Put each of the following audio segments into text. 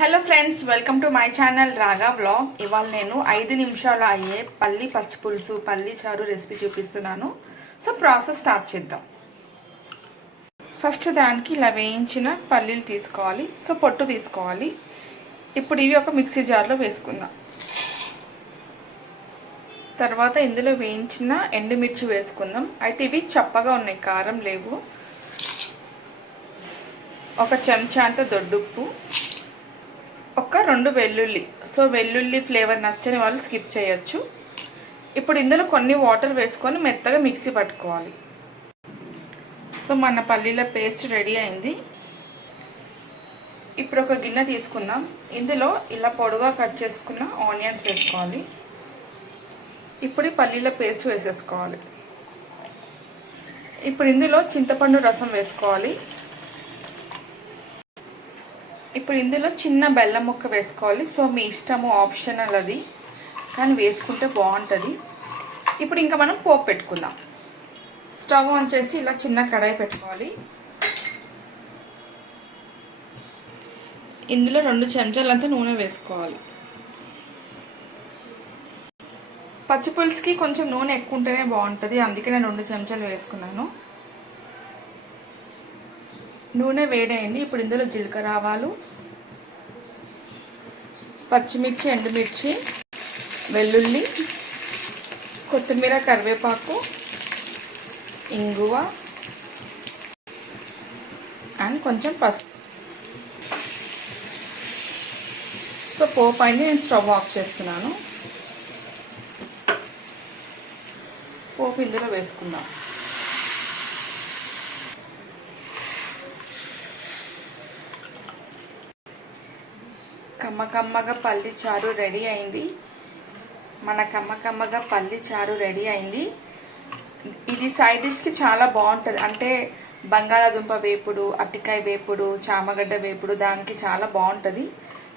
Hello friends, welcome to my channel రాగా vlog. ఇవాళ నేను 5 నిమిషాలు అయ్యే పల్లి పచ్చి పులుసు పల్లి చారు రెసిపీ చూపిస్తున్నాను. సో ప్రాసెస్ స్టార్ట్ చేద్దాం. ఫస్ట్ దానికి ఇలా వేయించిన పల్లీలు తీసుకోవాలి. సో పొట్టు తీసుకోవాలి. ఇప్పుడు ఇవి ఒక మిక్సీ జార్లో వేసుకుందాం. తర్వాత ఇందులో వేయించిన ఎండుమిర్చి వేసుకుందాం. అయితే ఇవి చప్పగా ఉన్నాయి, కారం లేవు. ఒక చెంచా అంత దొడ్డుప్పు, ఒక 2 వెల్లుల్లి. సో వెల్లుల్లి ఫ్లేవర్ నచ్చని వాళ్ళు స్కిప్ చేయొచ్చు. ఇప్పుడు ఇందులో కొన్ని వాటర్ వేసుకొని మెత్తగా మిక్సీ పట్టుకోవాలి. సో మన పల్లీల పేస్ట్ రెడీ అయింది. ఇప్పుడు ఒక గిన్నె తీసుకుందాం. ఇందులో ఇలా పొడవుగా కట్ చేసుకున్న ఆనియన్స్ వేసుకోవాలి. ఇప్పుడు ఈ పల్లీల పేస్ట్ వేసేసుకోవాలి. ఇప్పుడు ఇందులో చింతపండు రసం వేసుకోవాలి. ఇప్పుడు ఇందులో చిన్న బెల్లం ముక్క వేసుకోవాలి. సో మీ ఇష్టము, ఆప్షనల్ అది, కానీ వేసుకుంటే బాగుంటుంది. ఇప్పుడు ఇంకా మనం పోపు పెట్టుకుందాం. స్టవ్ ఆన్ చేసి ఇలా చిన్న కడాయి పెట్టుకోవాలి. ఇందులో 2 చెంచాలంతా నూనె వేసుకోవాలి. పచ్చి పులుసుకి కొంచెం నూనె ఎక్కువ ఉంటేనే బాగుంటుంది, అందుకే నేను 2 చెంచాలు వేసుకున్నాను. నూనె వేడైంది. ఇప్పుడు ఇందులో జీలకర్ర ఆవాలు, పచ్చిమిర్చి, ఎండుమిర్చి, వెల్లుల్లి, కొత్తిమీర, కరివేపాకు, ఇంగువ అండ్ కొంచెం పసుపు. సో పోపు అయింది. నేను స్టవ్ ఆఫ్ చేస్తున్నాను. పోపు ఇందులో వేసుకుందాం. కమ్మగా పల్లి చారు రెడీ అయింది. మన కమ్మగా పల్లి చారు రెడీ అయింది. ఇది సైడ్ డిష్కి చాలా బాగుంటుంది. అంటే బంగాళాదుంప వేపుడు, అరటికాయ వేపుడు, చామగడ్డ వేపుడు, దానికి చాలా బాగుంటుంది.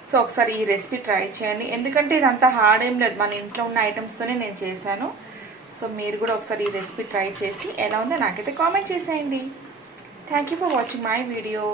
సో ఒకసారి ఈ రెసిపీ ట్రై చేయండి. ఎందుకంటే ఇదంతా హార్డ్ ఏం లేదు, మన ఇంట్లో ఉన్న ఐటమ్స్తోనే నేను చేశాను. సో మీరు కూడా ఒకసారి ఈ రెసిపీ ట్రై చేసి ఎలా ఉందో నాకైతే కామెంట్ చేసేయండి. Thank you for watching my video.